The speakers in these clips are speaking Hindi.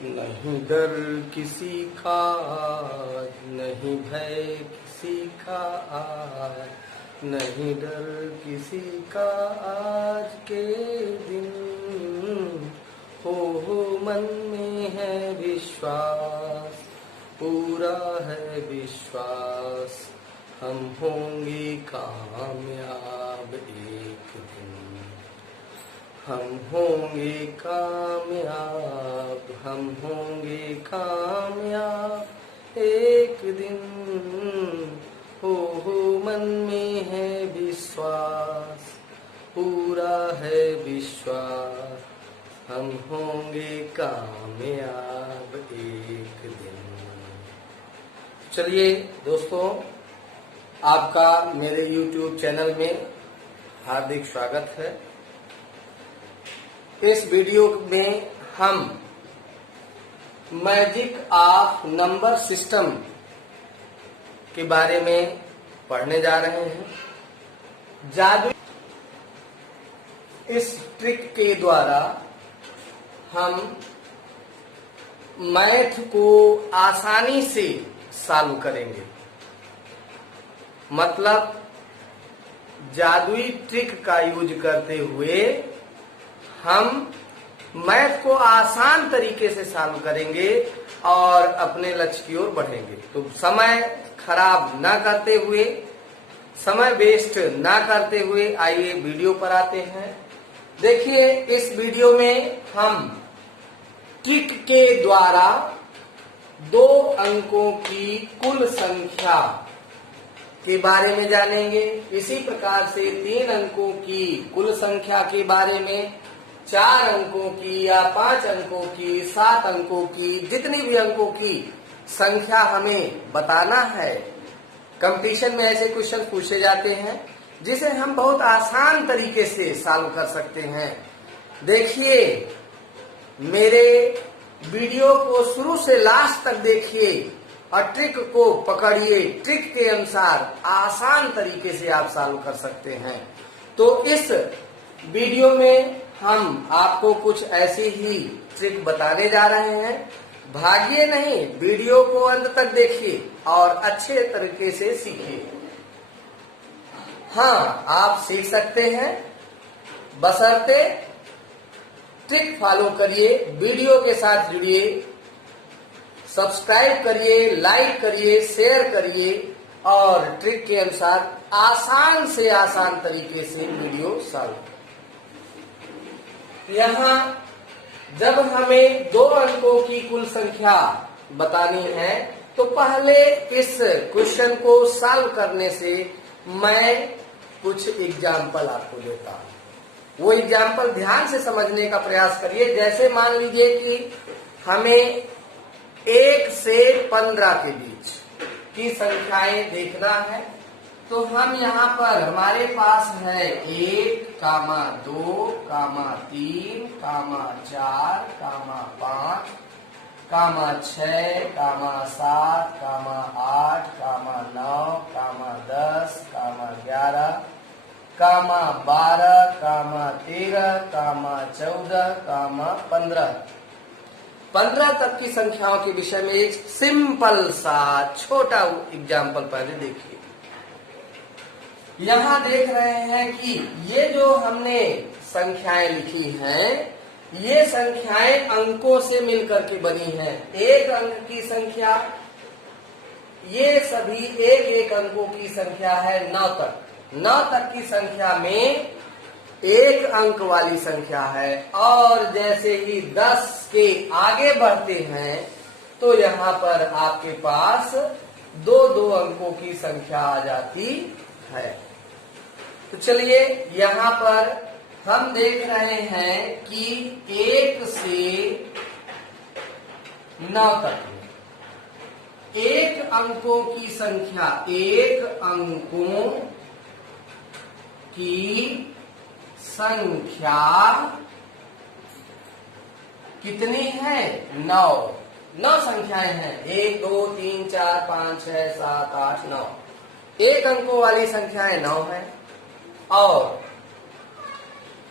नहीं डर किसी का, नहीं भय किसी का आज, नहीं डर किसी का आज के दिन। हो मन में है विश्वास, पूरा है विश्वास, हम होंगे कामयाब एक दिन। हम होंगे कामयाब, हम होंगे कामयाब एक दिन। हो मन में है विश्वास, पूरा है विश्वास, हम होंगे कामयाब एक दिन। चलिए दोस्तों, आपका मेरे YouTube चैनल में हार्दिक स्वागत है। इस वीडियो में हम मैजिक ऑफ नंबर सिस्टम के बारे में पढ़ने जा रहे हैं। जादू इस ट्रिक के द्वारा हम मैथ को आसानी से सॉल्व करेंगे। मतलब जादुई ट्रिक का यूज करते हुए हम मैथ को आसान तरीके से सॉल्व करेंगे और अपने लक्ष्य की ओर बढ़ेंगे। तो समय खराब ना करते हुए, समय वेस्ट ना करते हुए आइए वीडियो पर आते हैं। देखिए, इस वीडियो में हम ट्रिक के द्वारा 2 अंकों की कुल संख्या के बारे में जानेंगे। इसी प्रकार से 3 अंकों की कुल संख्या के बारे में, 4 अंकों की या 5 अंकों की, 7 अंकों की, जितनी भी अंकों की संख्या हमें बताना है। कंपटीशन में ऐसे क्वेश्चन पूछे जाते हैं जिसे हम बहुत आसान तरीके से सॉल्व कर सकते हैं। देखिए, मेरे वीडियो को शुरू से लास्ट तक देखिए और ट्रिक को पकड़िए। ट्रिक के अनुसार आसान तरीके से आप सॉल्व कर सकते हैं। तो इस वीडियो में हम आपको कुछ ऐसी ही ट्रिक बताने जा रहे हैं। भागिए नहीं, वीडियो को अंत तक देखिए और अच्छे तरीके से सीखिए। हाँ, आप सीख सकते हैं, बशर्ते ट्रिक फॉलो करिए, वीडियो के साथ जुड़िए, सब्सक्राइब करिए, लाइक करिए, शेयर करिए और ट्रिक के अनुसार आसान से आसान तरीके से वीडियो सॉल्व। यहाँ जब हमें 2 अंकों की कुल संख्या बतानी है तो पहले इस क्वेश्चन को सॉल्व करने से मैं कुछ एग्जाम्पल आपको देता हूँ। वो एग्जाम्पल ध्यान से समझने का प्रयास करिए। जैसे मान लीजिए कि हमें 1 से 15 के बीच की संख्याएं देखना है, तो हम यहाँ पर हमारे पास है 1, 2, 3, 4, 5, 6, 7, 8, 9, 10, 11, 12, 13, 14, 15 तक की संख्याओं के विषय में एक सिंपल सा छोटा एग्जाम्पल पहले देखिए। यहाँ देख रहे हैं कि ये जो हमने संख्याएं लिखी हैं, ये संख्याएं अंकों से मिलकर के बनी हैं। 1 अंक की संख्या, ये सभी 1 अंकों की संख्या है 9 तक। 9 तक की संख्या में 1 अंक वाली संख्या है और जैसे ही 10 के आगे बढ़ते हैं तो यहाँ पर आपके पास 2 अंकों की संख्या आ जाती है। तो चलिए, यहाँ पर हम देख रहे हैं कि 1 से 9 तक 1 अंकों की संख्या, 1 अंकों की संख्या कितनी है? 9 संख्याएं हैं। 1, 2, 3, 4, 5, 6, 7, 8, 9। 1 अंकों वाली संख्याएं 9 है। और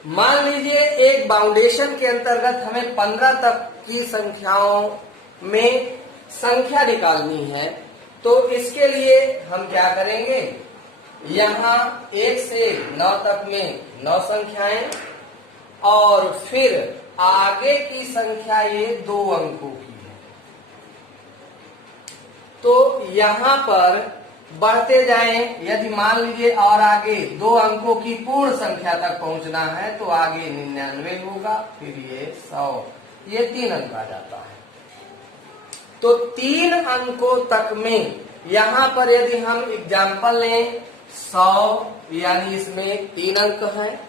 मान लीजिए एक बाउंडेशन के अंतर्गत हमें 15 तक की संख्याओं में संख्या निकालनी है, तो इसके लिए हम क्या करेंगे, यहाँ 1 से 9 तक में 9 संख्याएं और फिर आगे की संख्या ये 2 अंकों की है। तो यहाँ पर बढ़ते जाएं, यदि मान लीजिए और आगे 2 अंकों की पूर्ण संख्या तक पहुंचना है तो आगे 99 होगा, फिर ये 100, ये 3 अंक आ जाता है। तो 3 अंकों तक में यहाँ पर यदि हम एग्जाम्पल लें 100, यानी इसमें 3 अंक हैं,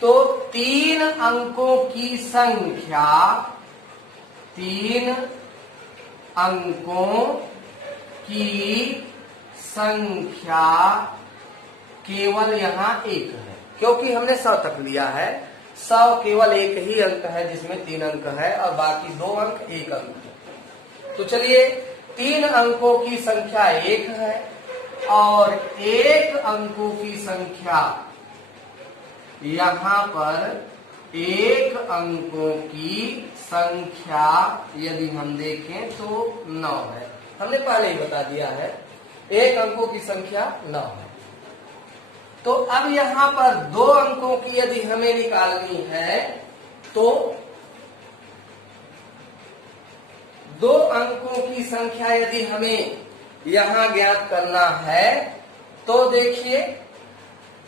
तो 3 अंकों की संख्या, 3 अंकों की संख्या केवल यहाँ 1 है, क्योंकि हमने 100 तक लिया है। 100 केवल एक ही अंक है जिसमें 3 अंक है और बाकी 2 अंक 1 अंक है। तो चलिए 3 अंकों की संख्या 1 है और 1 अंकों की संख्या, यहाँ पर 1 अंकों की संख्या यदि हम देखें तो 9 है। हमने पहले ही बता दिया है 1 अंकों की संख्या 9 है। तो अब यहाँ पर 2 अंकों की यदि हमें निकालनी है तो 2 अंकों की संख्या यदि हमें यहाँ ज्ञात करना है तो देखिए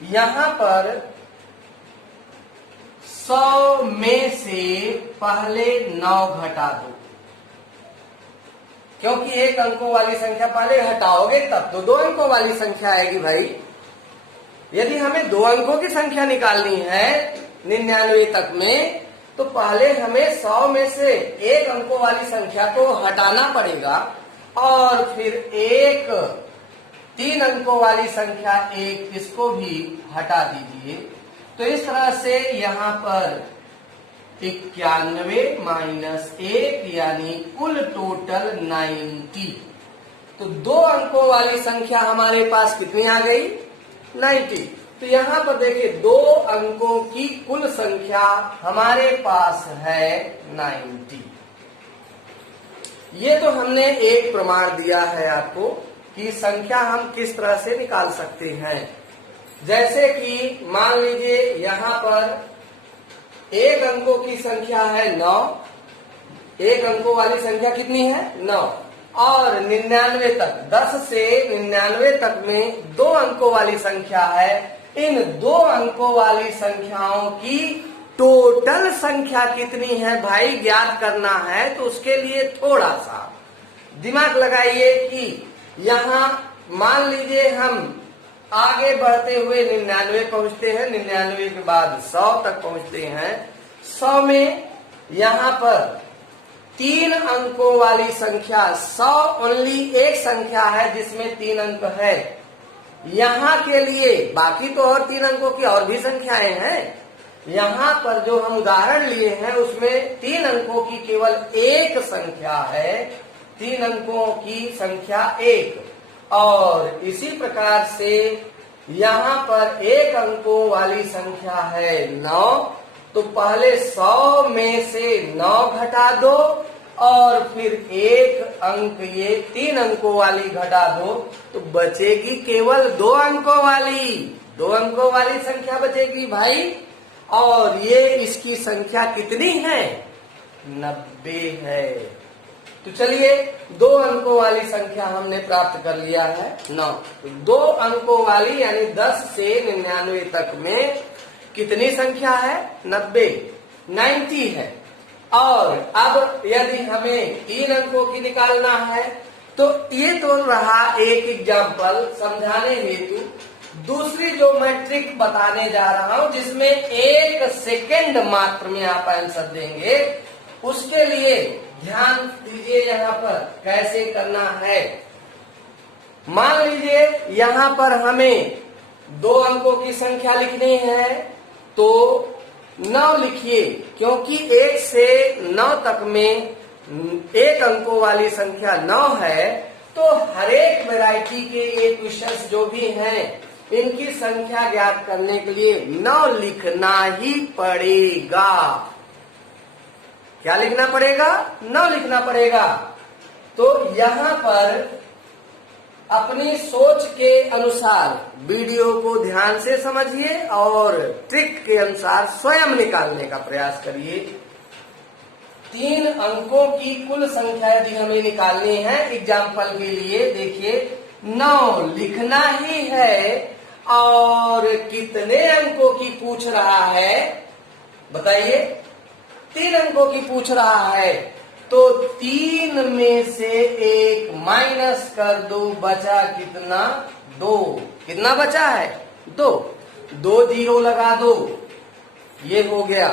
यहाँ पर 100 में से पहले 9 घटा दो, क्योंकि 1 अंकों वाली संख्या पहले हटाओगे तब तो 2 अंकों वाली संख्या आएगी भाई। यदि हमें 2 अंकों की संख्या निकालनी है 99 तक में, तो पहले हमें 100 में से 1 अंकों वाली संख्या को हटाना पड़ेगा और फिर 3 अंकों वाली संख्या 1 इसको भी हटा दीजिए। तो इस तरह से यहाँ पर 91 माइनस 1 यानी कुल टोटल 90। तो 2 अंकों वाली संख्या हमारे पास कितनी आ गई, 90। तो यहाँ पर देखिए 2 अंकों की कुल संख्या हमारे पास है 90। ये तो हमने एक प्रमाण दिया है आपको कि संख्या हम किस तरह से निकाल सकते हैं। जैसे कि मान लीजिए यहाँ पर 1 अंकों की संख्या है 9, 1 अंकों वाली संख्या कितनी है 9, और 99 तक 10 से 99 तक में 2 अंकों वाली संख्या है। इन 2 अंकों वाली संख्याओं की टोटल संख्या कितनी है भाई ज्ञात करना है, तो उसके लिए थोड़ा सा दिमाग लगाइए कि यहाँ मान लीजिए हम आगे बढ़ते हुए 99 पहुंचते हैं, 99 के बाद 100 तक पहुंचते हैं। 100 में यहाँ पर 3 अंकों वाली संख्या 100 ओनली एक संख्या है जिसमें 3 अंक है। यहाँ के लिए बाकी तो और 3 अंकों की और भी संख्याएं हैं। यहाँ पर जो हम उदाहरण लिए हैं उसमें 3 अंकों की केवल एक संख्या है, 3 अंकों की संख्या 1। और इसी प्रकार से यहाँ पर 1 अंकों वाली संख्या है 9। तो पहले 100 में से 9 घटा दो और फिर 1 अंक ये 3 अंकों वाली घटा दो, तो बचेगी केवल 2 अंकों वाली, 2 अंकों वाली संख्या बचेगी भाई। और ये इसकी संख्या कितनी है 90 है। तो चलिए 2 अंकों वाली संख्या हमने प्राप्त कर लिया है 9। तो 2 अंकों वाली यानी 10 से 99 तक में कितनी संख्या है 90 है। और अब यदि हमें 3 अंकों की निकालना है तो ये तो रहा एक एग्जाम्पल समझाने हेतु। दूसरी जो मैं ट्रिक बताने जा रहा हूं जिसमें 1 सेकेंड मात्र में आप आंसर देंगे, उसके लिए ध्यान दीजिए यहाँ पर कैसे करना है। मान लीजिए यहाँ पर हमें 2 अंकों की संख्या लिखनी है तो 9 लिखिए, क्योंकि 1 से 9 तक में 1 अंकों वाली संख्या 9 है। तो हर एक वैरायटी के ये क्वेश्चंस जो भी हैं इनकी संख्या ज्ञात करने के लिए 9 लिखना ही पड़ेगा, क्या लिखना पड़ेगा? 9 लिखना पड़ेगा। तो यहाँ पर अपनी सोच के अनुसार वीडियो को ध्यान से समझिए और ट्रिक के अनुसार स्वयं निकालने का प्रयास करिए। 3 अंकों की कुल संख्या यदि हमें निकालनी है, एग्जाम्पल के लिए देखिए 9 लिखना ही है और कितने अंकों की पूछ रहा है बताइए? 3 अंकों की पूछ रहा है, तो 3 में से 1 माइनस कर दो, बचा कितना? 2। कितना बचा है? 2। 2 जीरो लगा दो, ये हो गया।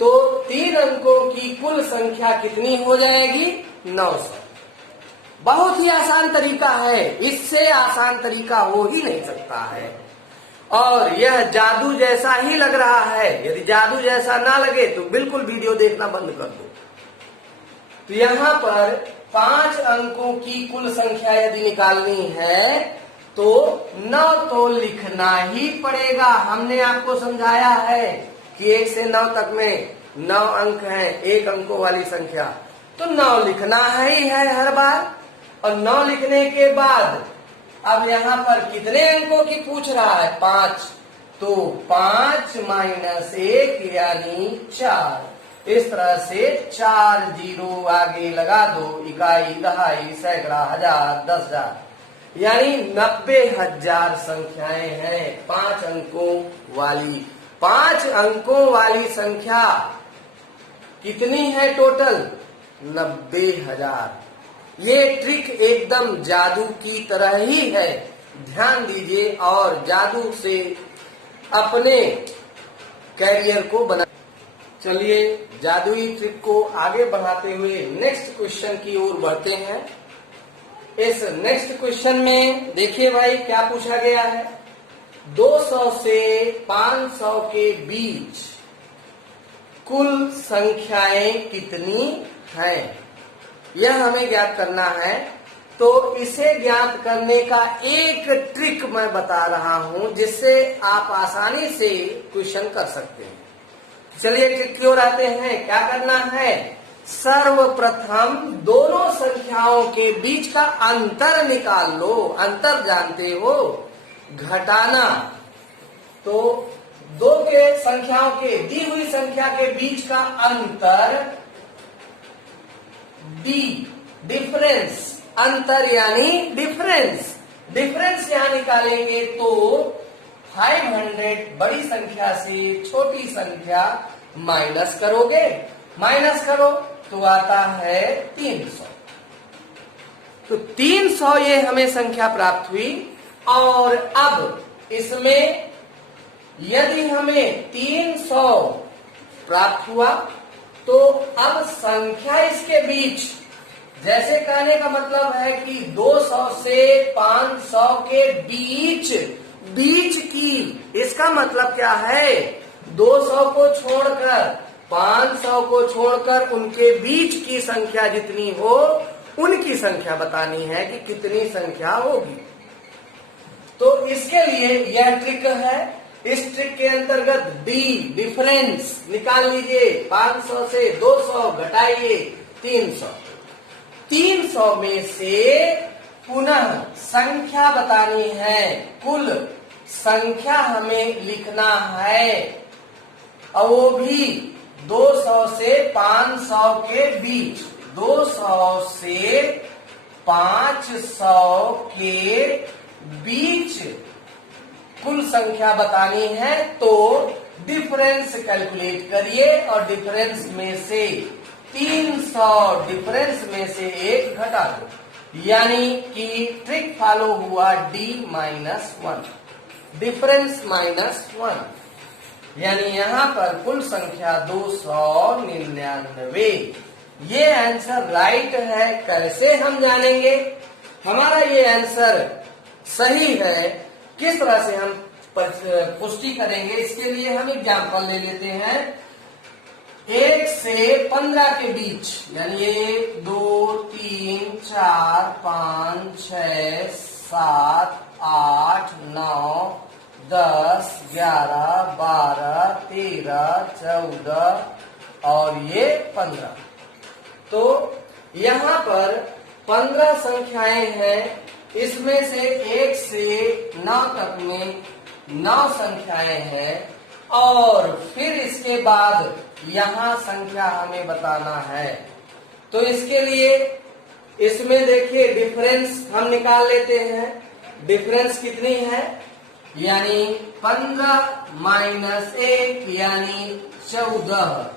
तो 3 अंकों की कुल संख्या कितनी हो जाएगी? 900। बहुत ही आसान तरीका है, इससे आसान तरीका हो ही नहीं सकता है। और यह जादू जैसा ही लग रहा है। यदि जादू जैसा ना लगे तो बिल्कुल वीडियो देखना बंद कर दो। तो यहाँ पर 5 अंकों की कुल संख्या यदि निकालनी है तो 9 तो लिखना ही पड़ेगा। हमने आपको समझाया है कि 1 से 9 तक में 9 अंक हैं, 1 अंकों वाली संख्या, तो 9 लिखना ही है हर बार। और 9 लिखने के बाद अब यहाँ पर कितने अंकों की पूछ रहा है? 5। तो 5 माइनस 1 यानी 4। इस तरह से 4 जीरो आगे लगा दो, इकाई, दहाई, सैकड़ा, हजार, 10,000 यानी 90,000 संख्याएं हैं 5 अंकों वाली। 5 अंकों वाली संख्या कितनी है टोटल? 90,000। ये ट्रिक एकदम जादू की तरह ही है, ध्यान दीजिए और जादू से अपने कैरियर को बना। चलिए जादुई ट्रिक को आगे बढ़ाते हुए नेक्स्ट क्वेश्चन की ओर बढ़ते हैं। इस नेक्स्ट क्वेश्चन में देखिए भाई क्या पूछा गया है। 200 से 500 के बीच कुल संख्याएं कितनी हैं, यह हमें ज्ञात करना है। तो इसे ज्ञात करने का एक ट्रिक मैं बता रहा हूं जिससे आप आसानी से क्वेश्चन कर सकते हैं। चलिए ट्रिक की ओर आते हैं। क्या करना है? सर्वप्रथम दोनों संख्याओं के बीच का अंतर निकाल लो। अंतर जानते हो, घटाना। तो दो के संख्याओं के, दी हुई संख्या के बीच का अंतर डी, डिफरेंस, अंतर यानी डिफरेंस। डिफरेंस यहां निकालेंगे तो 500 बड़ी संख्या से छोटी संख्या माइनस करोगे, माइनस करो तो आता है 300। तो 300 ये हमें संख्या प्राप्त हुई। और अब इसमें यदि हमें 300 प्राप्त हुआ तो अब संख्या इसके बीच, जैसे कहने का मतलब है कि 200 से 500 के बीच, बीच की, इसका मतलब क्या है? 200 को छोड़कर, 500 को छोड़कर उनके बीच की संख्या जितनी हो उनकी संख्या बतानी है कि कितनी संख्या होगी। तो इसके लिए यह ट्रिक है। इस ट्रिक के अंतर्गत डी, डिफरेंस निकाल लीजिए। 500 से 200 घटाइए 300। 300 में से पुनः संख्या बतानी है, कुल संख्या हमें लिखना है और वो भी 200 से 500 के बीच। 200 से 500 के बीच कुल संख्या बतानी है। तो डिफरेंस कैलकुलेट करिए और डिफरेंस में से 300, डिफरेंस में से 1 घटा दो, यानी कि ट्रिक फॉलो हुआ D-1, डिफरेंस -1, यानी यहाँ पर कुल संख्या 299। ये आंसर राइट है। कैसे हम जानेंगे हमारा ये आंसर सही है? किस तरह से हम पुष्टि करेंगे? इसके लिए हम एग्जाम्पल ले लेते हैं। 1 से 15 के बीच, यानी 1, 2, 3, 4, 5, 6, 7, 8, 9, 10, 11, 12, 13, 14, और ये 15। तो यहाँ पर 15 संख्याएं हैं, इसमें से 1 से 9 तक में 9 संख्याएं हैं और फिर इसके बाद यहाँ संख्या हमें बताना है। तो इसके लिए इसमें देखिए डिफरेंस हम निकाल लेते हैं। डिफरेंस कितनी है, यानी 15 माइनस 1 यानी 14।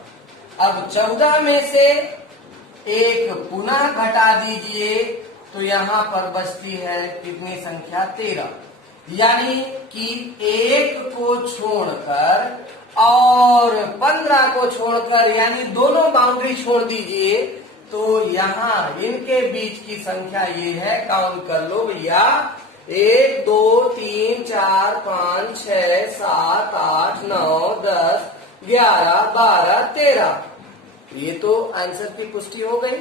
अब 14 में से 1 पुनः घटा दीजिए तो यहाँ पर बचती है कितनी संख्या, 13। यानी कि 1 को छोड़कर और 15 को छोड़कर, यानी दोनों बाउंड्री छोड़ दीजिए तो यहाँ इनके बीच की संख्या ये है, काउंट कर लो भैया, 1 2 3 4 5 6 7 8 9 10 11 12 13। ये तो आंसर की पुष्टि हो गई।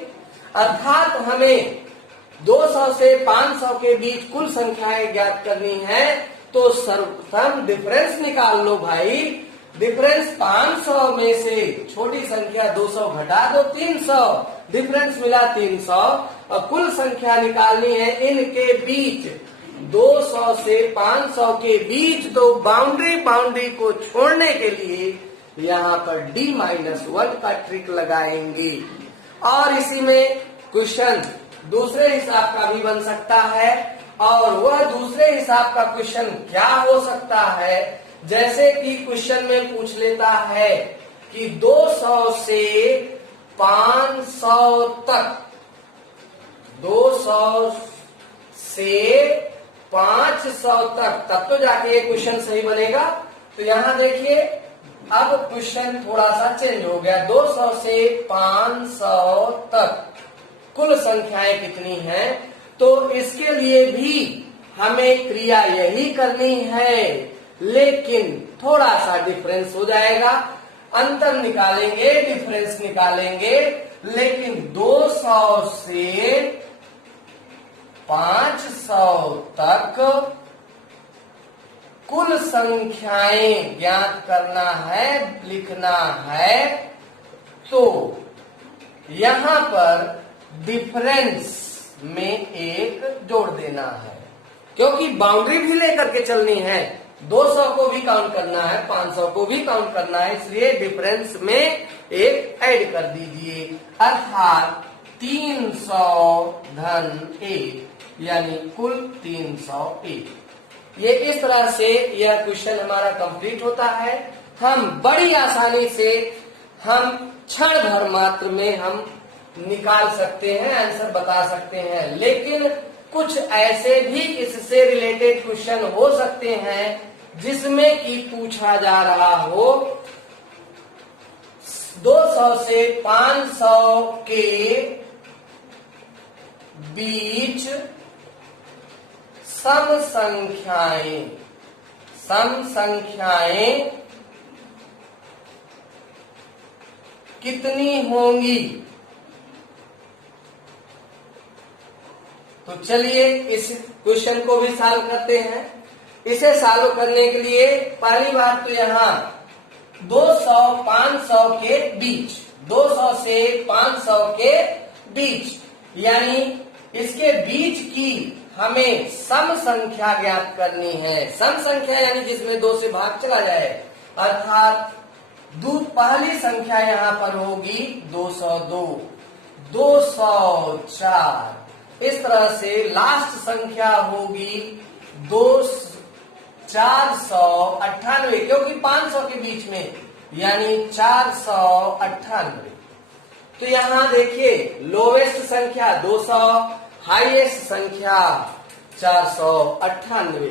अर्थात हमें 200 से 500 के बीच कुल संख्याएं ज्ञात करनी है। तो सर्वप्रथम डिफरेंस निकाल लो भाई। डिफरेंस 500 में से छोटी संख्या 200 घटा दो 300, डिफरेंस मिला 300। और कुल संख्या निकालनी है इनके बीच, 200 से 500 के बीच। तो बाउंड्री को छोड़ने के लिए यहाँ पर D-1 का ट्रिक लगाएंगे और इसी में क्वेश्चन दूसरे हिसाब का भी बन सकता है। और वह दूसरे हिसाब का क्वेश्चन क्या हो सकता है, जैसे कि क्वेश्चन में पूछ लेता है कि 200 से 500 तक, 200 से 500 तक, तब तो जाके ये क्वेश्चन सही बनेगा। तो यहाँ देखिए अब क्वेश्चन थोड़ा सा चेंज हो गया। 200 से 500 तक कुल संख्याएं कितनी हैं, तो इसके लिए भी हमें क्रिया यही करनी है, लेकिन थोड़ा सा डिफरेंस हो जाएगा। अंतर निकालेंगे, डिफरेंस निकालेंगे, लेकिन 200 से 500 तक कुल संख्याएं ज्ञात करना है, लिखना है। तो यहाँ पर डिफरेंस में 1 जोड़ देना है, क्योंकि बाउंड्री भी लेकर के चलनी है। 200 को भी काउंट करना है, 500 को भी काउंट करना है, इसलिए डिफरेंस में 1 ऐड कर दीजिए। अर्थात 300 धन 1 यानी कुल 301। ये इस तरह से यह क्वेश्चन हमारा कंप्लीट होता है। हम बड़ी आसानी से हम क्षण भर मात्र में हम निकाल सकते हैं, आंसर बता सकते हैं। लेकिन कुछ ऐसे भी इससे रिलेटेड क्वेश्चन हो सकते हैं जिसमें कि पूछा जा रहा हो 200 से 500 के बीच सम संख्याएं कितनी होंगी। तो चलिए इस क्वेश्चन को भी सॉल्व करते हैं। इसे सॉल्व करने के लिए पहली बात तो यहाँ 200-500 के बीच, 200 से 500 के बीच, यानी इसके बीच की हमें सम संख्या ज्ञात करनी है। सम संख्या यानी जिसमें 2 से भाग चला जाए, अर्थात पहली संख्या यहाँ पर होगी 202, 204। इस तरह से लास्ट संख्या होगी 498, क्योंकि 500 के बीच में, यानी 498। तो यहाँ देखिए लोवेस्ट संख्या 200, हाईएस्ट संख्या 498।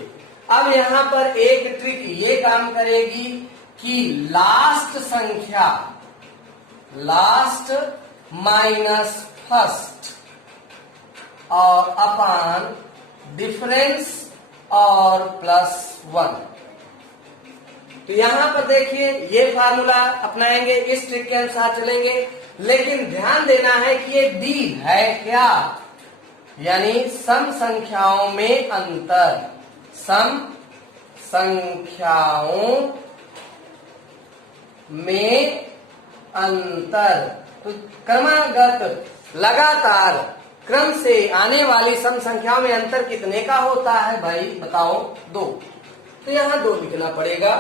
अब यहाँ पर एक ट्रिक ये काम करेगी कि लास्ट संख्या, लास्ट माइनस फर्स्ट और अपान डिफरेंस और +1। तो यहाँ पर देखिए ये फार्मूला अपनाएंगे, इस ट्रिक के अनुसार चलेंगे। लेकिन ध्यान देना है कि ये डी है क्या, यानी सम संख्याओं में अंतर, सम संख्याओं में अंतर। तो क्रमागत लगातार क्रम से आने वाली सम संख्याओं में अंतर कितने का होता है भाई बताओ? 2। तो यहाँ 2 लिखना पड़ेगा।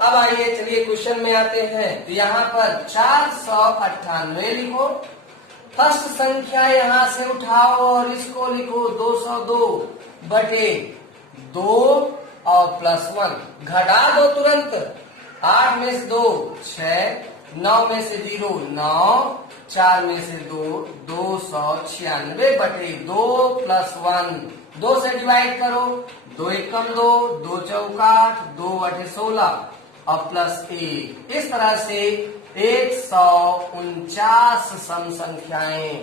अब आइए चलिए क्वेश्चन में आते हैं। तो यहाँ पर 498 लिखो, फर्स्ट संख्या यहाँ से उठाओ और इसको लिखो 202 बटे 2 और +1 घटा दो तुरंत। 8 में से 2 6, 9 में से 0 9, 4 में से 2 296 बटे 2 +1 2 से डिवाइड करो, 2 एकम 2, 2 चौका 8, 2 8 16 और +1। इस तरह से 149 सम संख्याएं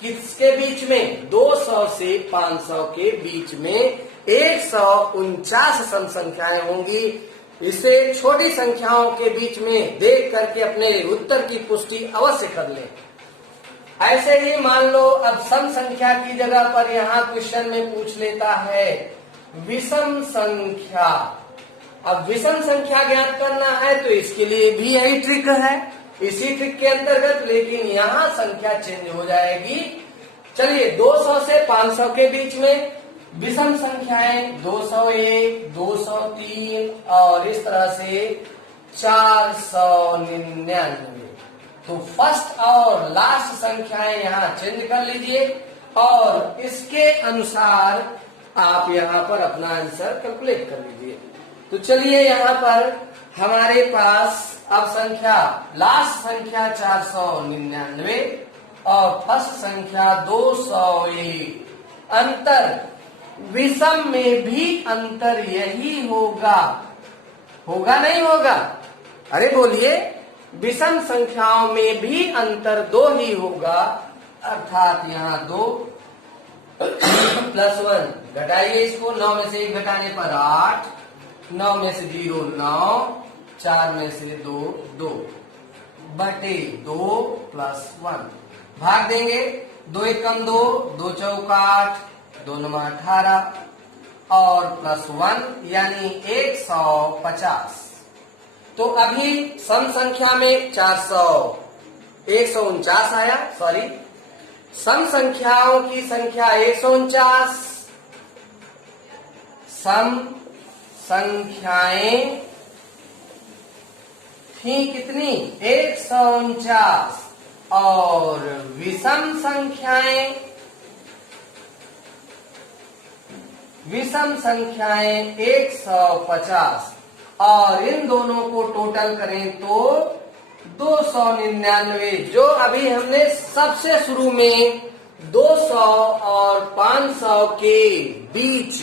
किसके बीच में? 200 से 500 के बीच में 149 सम संख्याएं होंगी। इसे छोटी संख्याओं के बीच में देख करके अपने उत्तर की पुष्टि अवश्य कर लें। ऐसे ही मान लो अब सम संख्या की जगह पर यहाँ क्वेश्चन में पूछ लेता है विषम संख्या। अब विषम संख्या ज्ञात करना है तो इसके लिए भी यही ट्रिक है, इसी ट्रिक के अंतर्गत, लेकिन यहाँ संख्या चेंज हो जाएगी। चलिए 200 से 500 के बीच में विषम संख्याएं 201, 203 और इस तरह से 499। तो फर्स्ट और लास्ट संख्याएं यहाँ चेंज कर लीजिए और इसके अनुसार आप यहाँ पर अपना आंसर कैलकुलेट कर लीजिए। तो चलिए यहाँ पर हमारे पास अब संख्या लास्ट संख्या 499 और फर्स्ट संख्या 201। अंतर विषम में भी अंतर यही होगा, होगा नहीं होगा? अरे बोलिए, विषम संख्याओं में भी अंतर 2 ही होगा, अर्थात यहाँ 2 +1 घटाइए इसको, 9 में से 1 घटाने पर 8, 9 में से 0 9, 4 में से 2 2 बटे 2 +1 भाग देंगे, 2 एकम 2, 2 चौका 8, 2 9 18 और +1 यानी 150। तो अभी सम संख्या में 149 आया, सॉरी सम संख्याओं की संख्या 149, सम संख्याएं थी कितनी? 149 और विषम संख्याएं 150 और इन दोनों को टोटल करें तो 299। जो अभी हमने सबसे शुरू में 200 और 500 के बीच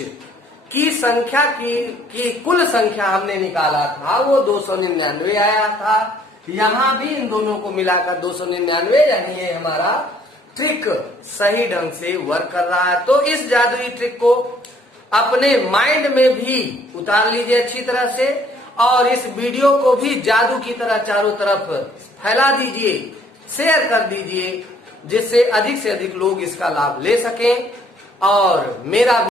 की संख्या की कुल संख्या हमने निकाला था, वो 299 आया था। यहाँ भी इन दोनों को मिलाकर 299, यानी ये हमारा ट्रिक सही ढंग से वर्क कर रहा है। तो इस जादुई ट्रिक को अपने माइंड में भी उतार लीजिए अच्छी तरह से और इस वीडियो को भी जादू की तरह चारों तरफ फैला दीजिए, शेयर कर दीजिए, जिससे अधिक से अधिक लोग इसका लाभ ले सकें और मेरा